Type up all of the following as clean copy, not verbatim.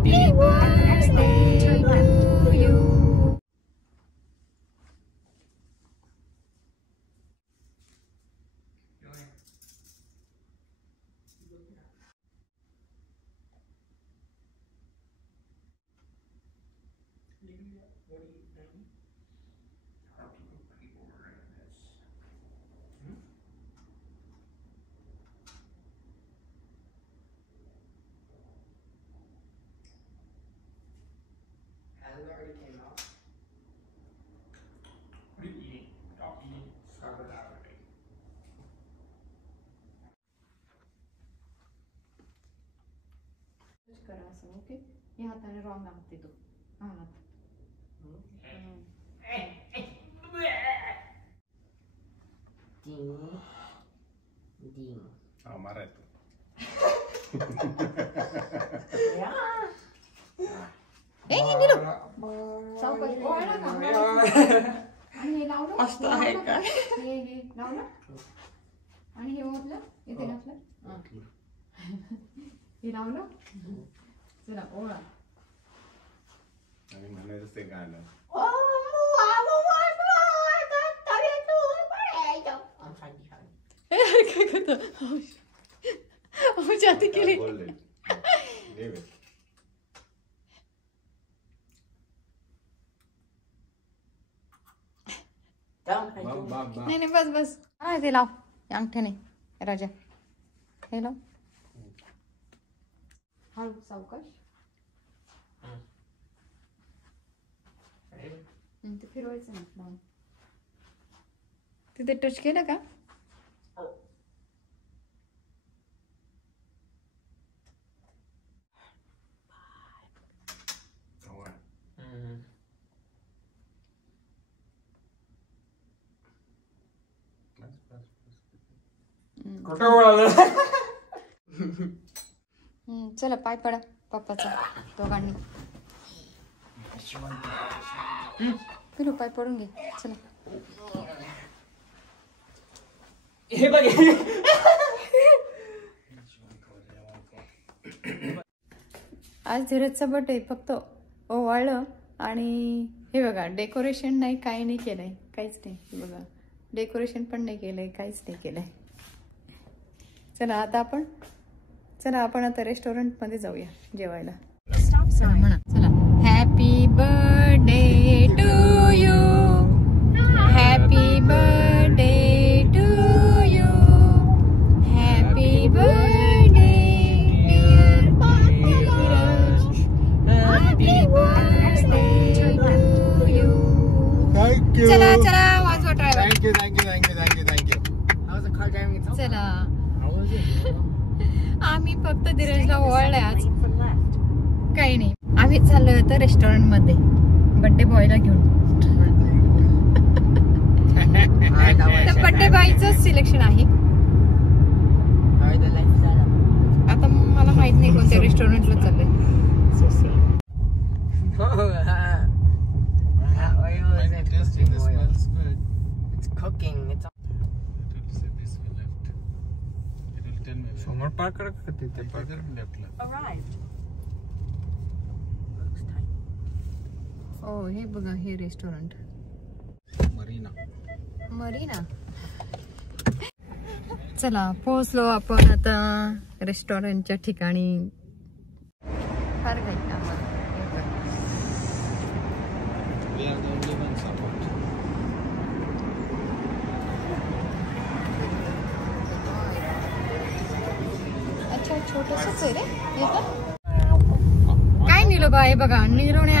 Happy birthday to you. Already came out. What are you eating? Stop eating. Stop it out of me. करा असं ओके या हाताने रॉंग आणते तू हा ना Ding. Oh, marah itu. Ya. hindi look. Saukos. Oh, ano na? Ano हे लावलं? मस्त आहे का? हे लावलं? आणि हे ओतलं? इथे घातलं? हे लावलं? चला ओळा. आणि म्हणायचं ते गाणं. काय करतो? जाती केली. नाही नाही बस बस हा ते लाव अंगठ्याने राजा हे लाव हळू सावकाश ते फिरवायचं ना तिथे टच केलं का चला पाय पडा पप्पाचा दोघांनी पिलू पाय पडून घे चला हे बघ आज धीरजचा बर्थडे फक्त ओवाळलं आणि हे बघा डेकोरेशन नाही काही नाही केलंय काहीच नाही बघा डेकोरेशन पण नाही केलंय काहीच नाही केलंय चला आपण आता रेस्टॉरंट मध्ये जाऊया जेवायला म्हणा चला happy birthday to you happy birthday to you happy birthday dear happy birthday to you चला चला वाजवा driver thank you How's the car driving itself? चला How was it? आम्ही फक्त धीरजला ओवाळलंय आज काही नाही आम्ही चाललोय होतो रेस्टॉरंट मध्ये बर्थडे बॉयला घेऊन तर बर्थडे बॉयचं सिलेक्शन आहे आता मला माहित नाही कोणत्या रेस्टॉरंटला चाललंय Cooking. It's समोर पार्क कर तिथे पार्क लेफ्टला arrived. Looks tight. ओ हे बघा हे रेस्टॉरंट मरीना चला पोहोचलो आपण आता रेस्टॉरंटच्या ठिकाणी फार काही अच्छा छोटसच आहे रे काय नेलं बा हे बघा नीरोने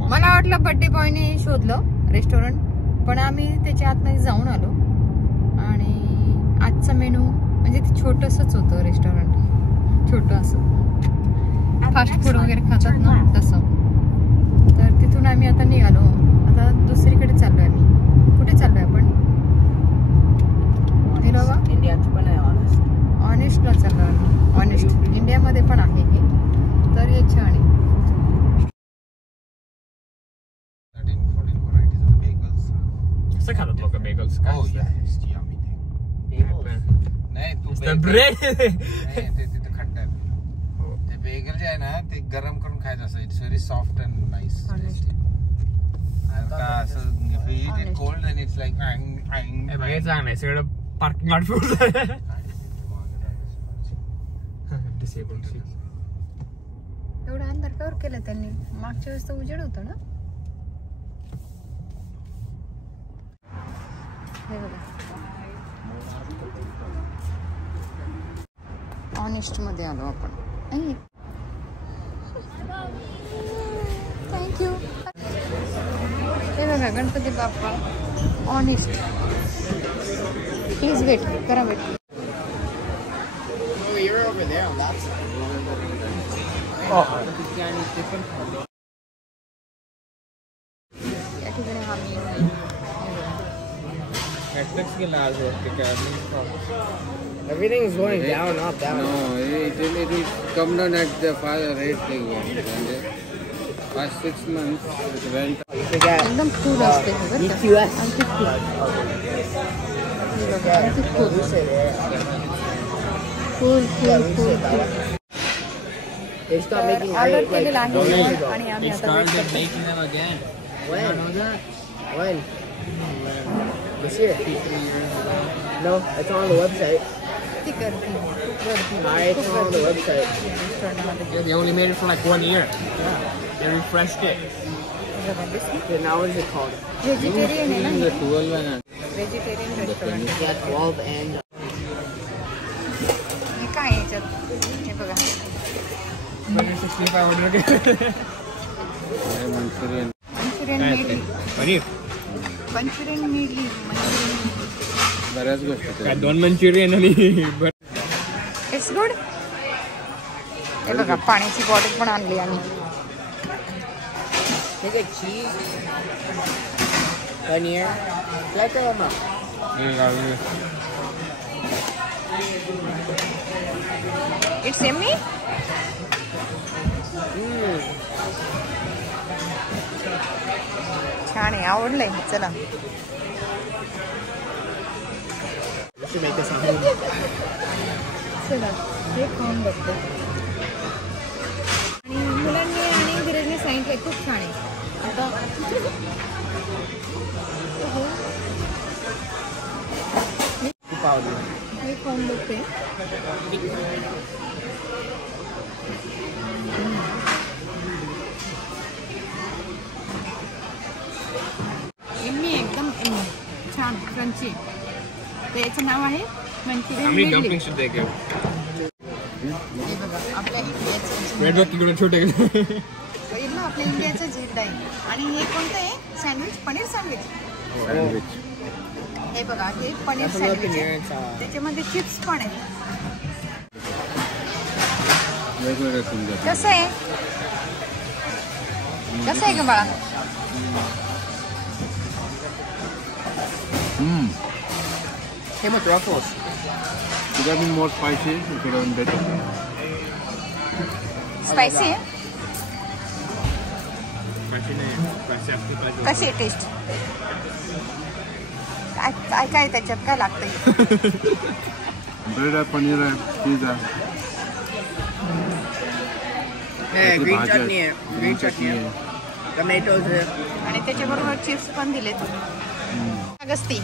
मला वाटलं बर्थडे बॉयने शोधलं रेस्टॉरंट पण आम्ही त्याच्या आतमध्ये जाऊन आलो आणि आजचा मेनू म्हणजे ते छोटसच होतं रेस्टॉरंट छोटं असं फास्ट फूड वगैरे खातात ना तसं तर तिथून आम्ही आता निघालो आता दुसरीकडे चाललोय आम्ही कुठे चाललोय आपण ऑनेस्टला चाललो आम्ही ऑनेस्ट इंडियामध्ये पण आहे हे तर हे छान आहे खातात लोक Beagles Oh yeah, it's yummy thing. bagels. नाही तू the bread नाही ते खट्टा आहे ते बेगल जे आहे ना ते गरम करून खायचं असं. It's very soft and nice. असं if you eat it cold then it's like हे चांगलं आहे सगळं parking lot food disable seat. एवढा अंधार कवर केलं त्यांनी. मागच्या वेळेस तर उजेड होतं ना. हे बघा ऑनेस्ट मध्ये आलो आपण. थँक्यू. हे बघा Ganpati Bappa honest. Please wait करा wait. You're over there on that side. या ठिकाणी आम्ही नेटफ्लिक्स गेला आज वरती काय. Everything is going down, not down. No, it will come down at the rate they go. Past 6 months it went. You forget एकदम फुल असते हे बरं का. EQS. आणखी फुल. हे बघा आणखी full full full full full. They stopped making order like केलेला आहे years ago. आणि आम्ही आता वेट करतो. making them again. When? This year. No, it's on the website. ती गर्दी खूप गर्दी It's on the website. रेस्टॉरंटमध्ये. Yeah, they only made it for like 1 year. Yeah. They refreshed it. Yeah, now what is it called? Vegetarian आहे ना. 12 and vegetarian restaurant. Yeah, 12 and हे काय आहे याच्यात. हे बघा 165 order. Manchurian. मंचुरियन मिडली. Paneer. मंचुरियन मिडली. बऱ्याच गोष्टी. काय 2 मंचुरियन आणि इट्स गुड. हे बघा पाण्याची बॉटल पण आणली आम्ही. Is it cheese? Paneer. Like a it's yummy. छान आहे आवडलंय. चला We should make this at home. चला हे खाऊन बघतो. आणि मुलांनी आणि धीरजने सांगितलं खूप छान आहे. आता खूप आवडलं. हे खाऊन बघते. एम्मी एकदम एम्मी. छान क्रंची. तर याचं नाव आहे मंचुरियन मिडली. हे बघा आपल्या इंडियाचं छोटे पहिलं आपल्या इंडियाचं झेंडा आहे. आणि हे कोणतं आहे सँडविच. पनीर सँडविच. हे बघा हे पनीर सँडविच आहे. त्याच्यामध्ये चिप्स पण आहे. कसं आहे कसं आहे का बाळा. Hey, with Ruffles. Could have been more spicy. It could have been better. Spicy आहे. कशी आहे टेस्ट. काय काय काय त्याच्यात काय लागतंय. ब्रेड आहे, पनीर आहे, चीज आहे. Green chutney. Green chutney. Tomatoes. आणि त्याच्याबरोबर चिप्स पण दिलेत. अगस्ती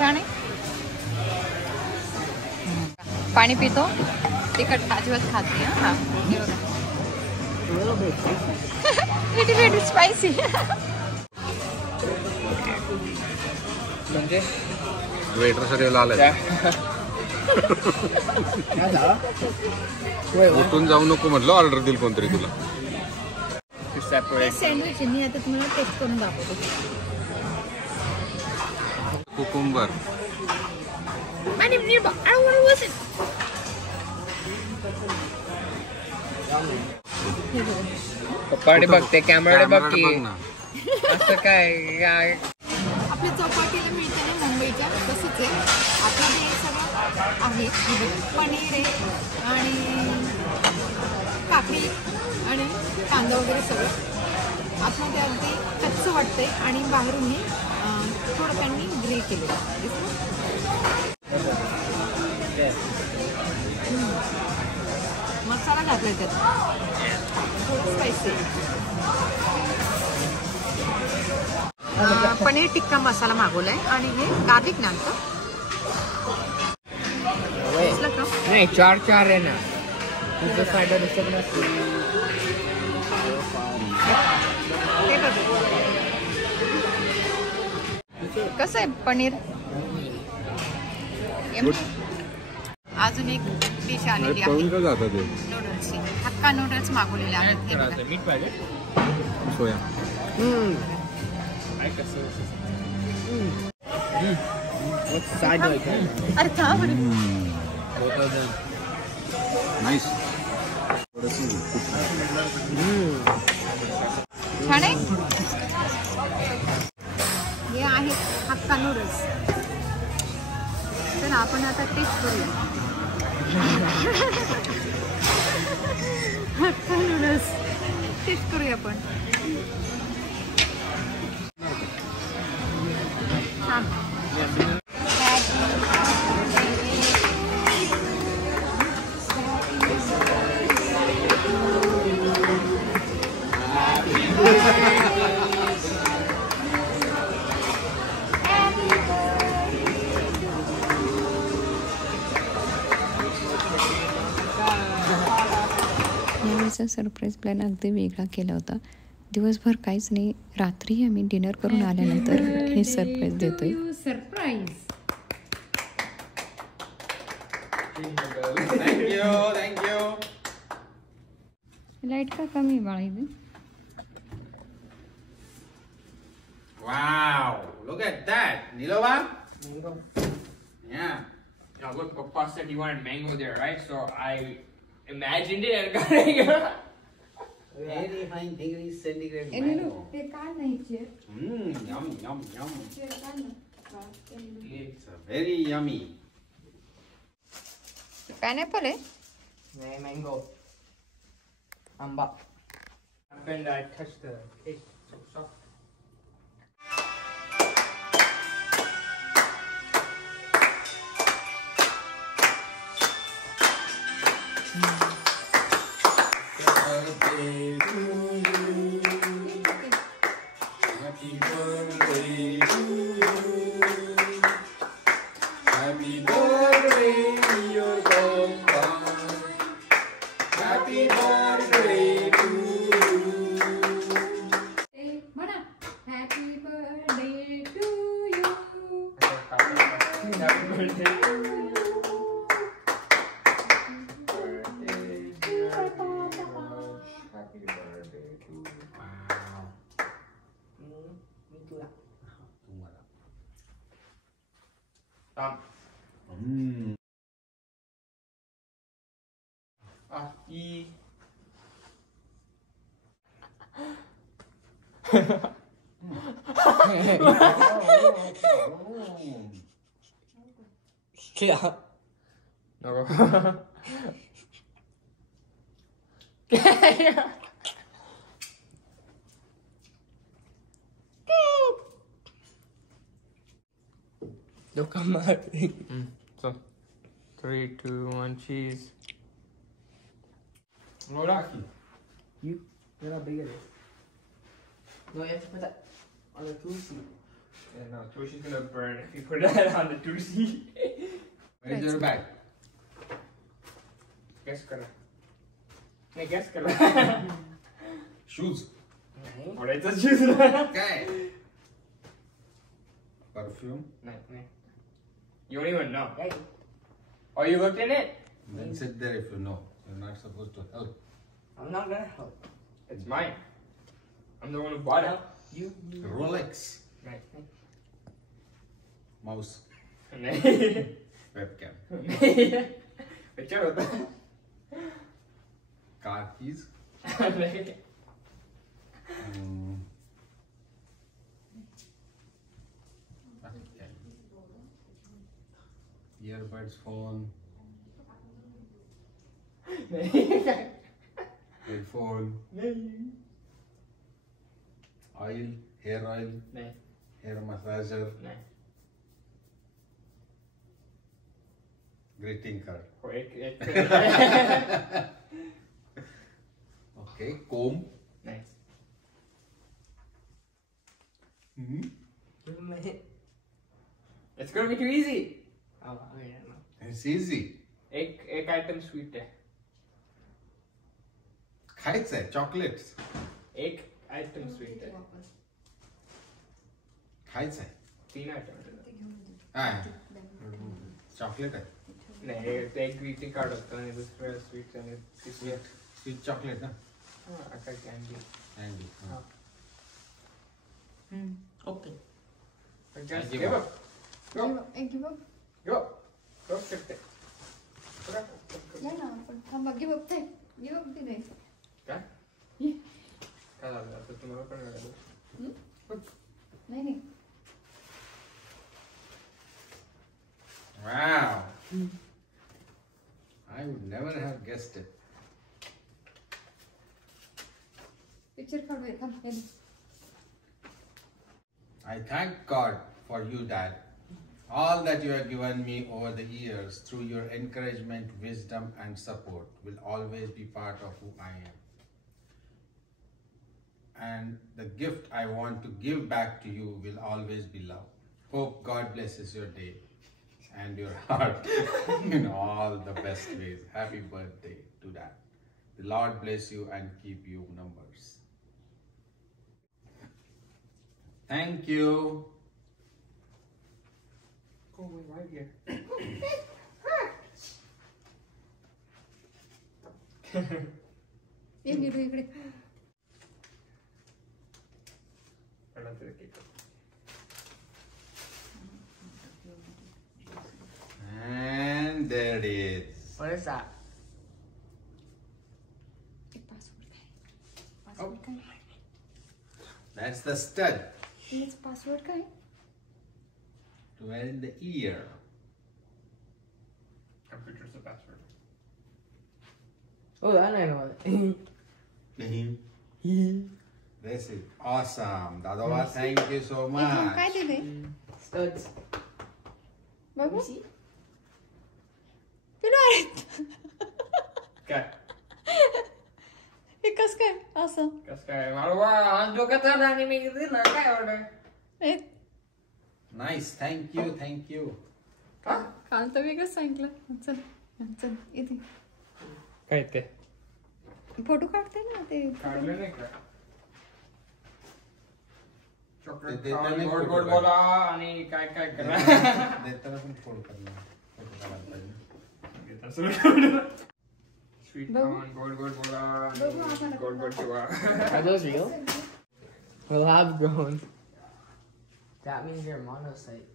छान आहे. पाणी पितो. तिखट अजिबात खात नाही. हा लिटिल स्पायसी. म्हणजे वेटरसाठी आलाय. उठून जाऊ नको म्हटलं. ऑर्डर देईल कोणतरी तुला. सँडविच मी आता तुम्हाला टेस्ट करून दाखवतो. Cucumber. My name is Nirba. I don't want to listen. पप्पाडे बघते कॅमेराडे बघ की असं काय. आपल्या चौपाटीला मिळते ना मुंबईच्या तसंच आहे. आपल्याकडे हे सगळं आहे. पनीर आहे आणि काकडी आणि कांदा वगैरे सगळं आतमध्ये अगदी कच्चं वाटतंय आणि बाहेरून थोडं त्यांनी ग्रिल केलेलं. मसाला घातलाय त्यात स्पायसी. पनीर टिक्का मसाला मागवलाय आणि हे गार्लिक नानचं. नहीं 4 है ना. तुझं फायदा दिसत नसतो. कसं आहे पनीर. अजून एक डिश आलेली आहे नूडल्सची. हक्का नूडल्स मागवलेले आहेत. हे बघा. मीठ पाहिजे. सोया. What's side like that? अरे का बरं. Both of them. Nice. छान आहे. हे आहे हक्का नूडल्स. तर आपण आता टेस्ट करूया. हक्का नूडल्स टेस्ट करूया आपण. छान. यावेळेचा सरप्राईज प्लॅन अगदी वेगळा केला होता. दिवसभर काहीच नाही, रात्री आम्ही डिनर करून आल्यानंतर हे सरप्राईज देतोय. सरप्राईज. Thank you. लाईट का कमी आहे बाळा इथे. Wow, look at that. Nilova? Mango. Yeah. Now look, Papa said he wanted mango there, right? So I imagined it and got it. 85 degrees centigrade ए, नीलू, mango. ते काढ नाही chair. Yum, yum, yum. Chair काढ ना. It's very yummy. पायनॅपल आहे. Mango. Amba. And I touched the cake. So soft. Birthday to you. Happy birthday to you. Happy birthday, dear Papa. Happy birthday to you. म्हणा happy birthday to you. Happy birthday. Happy birthday to you. Wow. Me too. Tumala. Tom. E. Yeah. No. Look at my So 3, 2, 1, cheese. No, Rocky. You're not big at it. No, you have to put that on the tulsi. Yeah, no, tulsi's gonna burn if you put that on the tulsi. Where's your bag? Guess kara. Hey, guess kara. Shoes. What I just choose? Okay. Perfume. No. You don't even know. Oh, you looked in it? Then sit there if you know. You're not supposed to help. I'm not gonna help. It's mine. I'm the one who bought it. You. Rolex. Right. Mouse. Webcam. Picture होता है. Car keys. Earbuds, phone, headphone, oil, hair oil, नहीं. hair massager, नहीं. greeting card. वो एक Okay, comb. Nice. It's gonna be too easy. Oh, I don't know. It's easy. एक item sweet है. खायचं आहे chocolates. एक आइटम स्वीट है. खायचं आहे. 3 आइटम. चॉकलेट आहे. नाही, ते एक ग्रीटिंग कार्ड होतं आणि दुसरं स्वीट आणि तिसरं स्वीट चॉकलेट ना. आता candy. Candy. Okay. Just give up. Go. Give up. Go. Go शकते. या ना आपण थांबा. गिव अप काय? गिव अप दिले. काय? काय झालं आता तुम्हाला पण कळलं? नाही नाही. Wow. I would never have guessed it. Picture काढूया थांब. I thank God for you, Dad. All that you have given me over the years through your encouragement, wisdom, and support will always be part of who I am. And the gift I want to give back to you will always be love. Hope God blesses your day and your heart in all the best ways. Happy birthday to Dad. The Lord bless you and keep you numbers. Thank you. Oh, we're right here. ये नीरू इकडे. And there it is. What is that? एक पासवर्ड काय? पासवर्ड काय? That's the stud हेच पासवर्ड काय? to wear in the ear. Computer's the password. Oh, that I know. This is awesome. Dadova, thank you so काय much. दिले? Studs. बघू. See? तुला काय? हे कस काय असं? कसं काय? मला डोक्यात आलं आणि मी दिलं काय ऑर्डर? हे Nice. Thank you. Thank you. काल तर वेगळंच सांगितलं. चल चल इथे काय ते? फोटो काढते ना ते. काढलं नाही का? चॉकलेट ते खाऊन त्याने गोड photo गोड काढ. बोला आणि काय काय करा. देताना पण फोटो काढला. फोटो काढायला पाहिजे. Sweet बघू. खाऊन गोड गोड बोला बघू आणि आम्हाला. गोड गोड ठेवा. Are those real? Well, have grown. That means you're monocyte.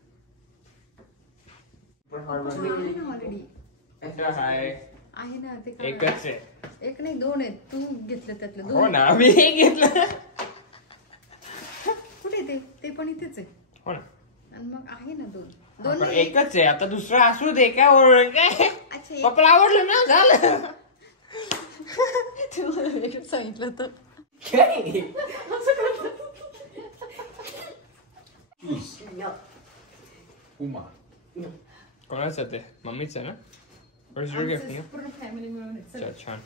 आहे ना ऑलरेडी. हाय. आहे ना ते काढ. एकच आहे. एक नाही 2 आहेत. तू घेतलं त्यातलं हो 2. ना, मी घेतलं. कुठे ते? ते पण इथेच आहे. हो ना. आणि मग आहे ना 2. 2 पण एकच आहे. आता दुसरं असू दे काय ओरड काय? अच्छा पप्पाला आवडलं ना, झालं. तुला वेगळं सांगितलं तर. काय? Puma. कोणाचं ते? मम्मीचं ना? Where's your gift? आमचं पूर्ण फॅमिली मिळून आहे. चल. अच्छा, छान.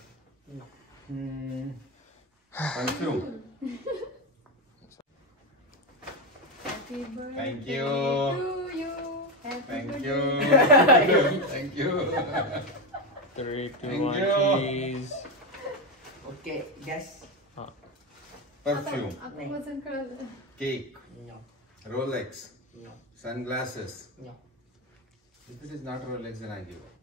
Perfume. Happy birthday Thank you. to you. Happy Thank birthday. you. Thank you. 3, 2, Thank 1, you. cheese. Okay, guess. Perfume. आता वजन कळलं. Cake. No. Rolex. No. Sunglasses. No. If it is not Rolex, then I give up.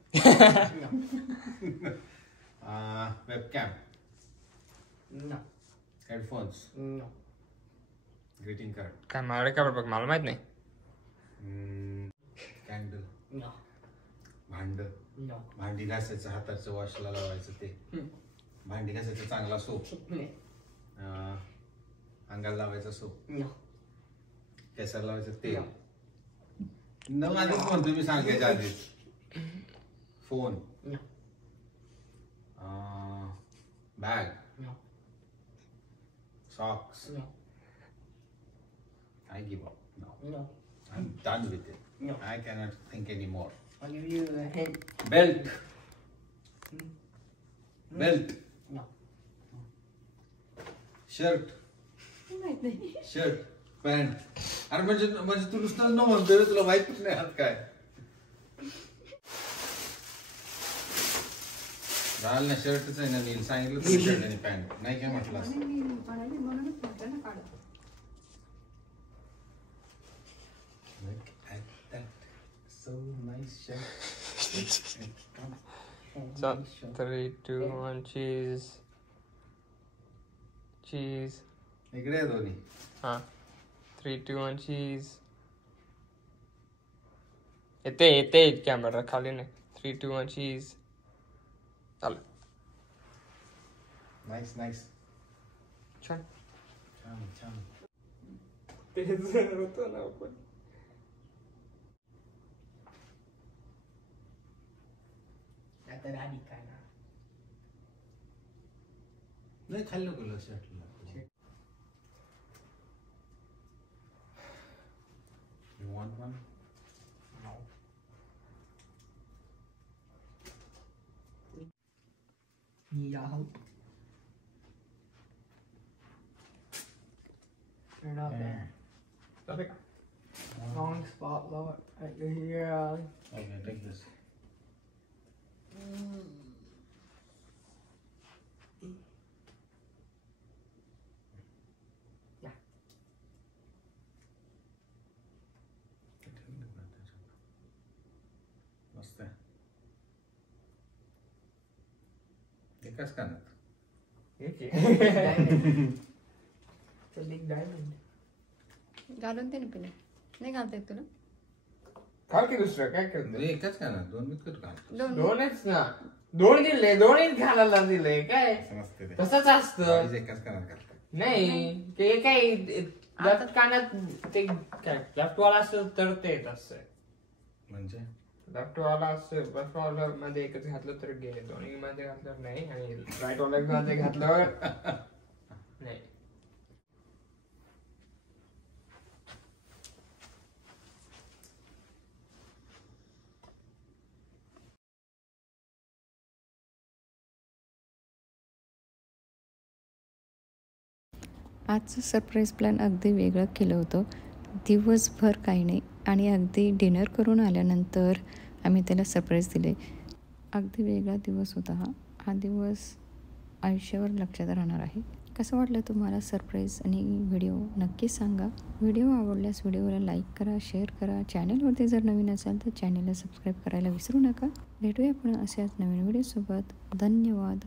Webcam. No. Headphones. No. Greeting card. काय मला काय बघ, मला माहित नाही. Candle. No. भांड. No. भांडी घासायचं हाताचं वॉशला लावायचं ते. भांडी घासायचं चांगला सोप. अंगाला लावायचा सोप. No. केसाला लावायचं तेल. न माझं फोन तुम्ही सांगायच्या आधीच. Phone. No. Bag. No. Socks. No. I give up now. No. I'm done with it. No. I cannot think anymore. I'll give you a hint. Belt. Belt. No. Shirt shirt pant. अरे म्हणजे तू नुसतं न म्हणतोय तुला माहितीच नाही आज काय घाल ना. शर्टच आहे ना नील सांगितलं तुला शर्ट आणि पॅन्ट नाही काय म्हटलं so nice shirt. So 3, 2, 1, cheese. Cheese. इकडे आहे दोन्ही. हाँ 3, 2, 1, cheese. येते कॅमेरा खाली नाही. 3, 2, 1, cheese. चालेल. नाईस छान. छान तेच होतं ना आपण. आता राणी काय ना नाही खाल्लं तुला शर्टला. You want one? No. Yeah. Turn up there. Okay. Wrong spot, Lord. Right here. Okay, take this. Yeah. मस्त आहे. एकाच कानात. Okay. It's a big diamond. घालून दे ना पिले. नाही घालता येत तुला? काय की दुसरं काय करतो? म्हणजे एकाच कानात दोन बिस्किट कान. दोनच ना. दोन दिले, दोनच घालायला दिले काय नसते ते. तसंच असतं. गाडीच एकाच कानात घालतात. नाही ते काय लेफ्ट कानात ते काय लेफ्ट वाला असतं तर ते असं म्हणजे लेफ्ट वाला असं लेफ्ट वाला मध्ये एकच घातलं तर गे दोन्ही मध्ये घातलं नाही आणि राईट वाला मध्ये घातलं नाही. आजचं सरप्राईज प्लॅन अगदी वेगळं केलं होतं. दिवसभर काही नाही आणि अगदी डिनर करून आल्यानंतर आम्ही त्याला सरप्राईज दिले. अगदी वेगळा दिवस होता हा दिवस आयुष्यावर लक्षात राहणार आहे. कसं वाटलं तुम्हाला सरप्राईज आणि व्हिडिओ नक्की सांगा. व्हिडिओ आवडल्यास व्हिडिओला लाईक करा, शेअर करा. चॅनलवरती जर नवीन असाल तर चॅनलला सबस्क्राईब करायला विसरू नका. भेटूया पण अशाच नवीन व्हिडिओसोबत. धन्यवाद.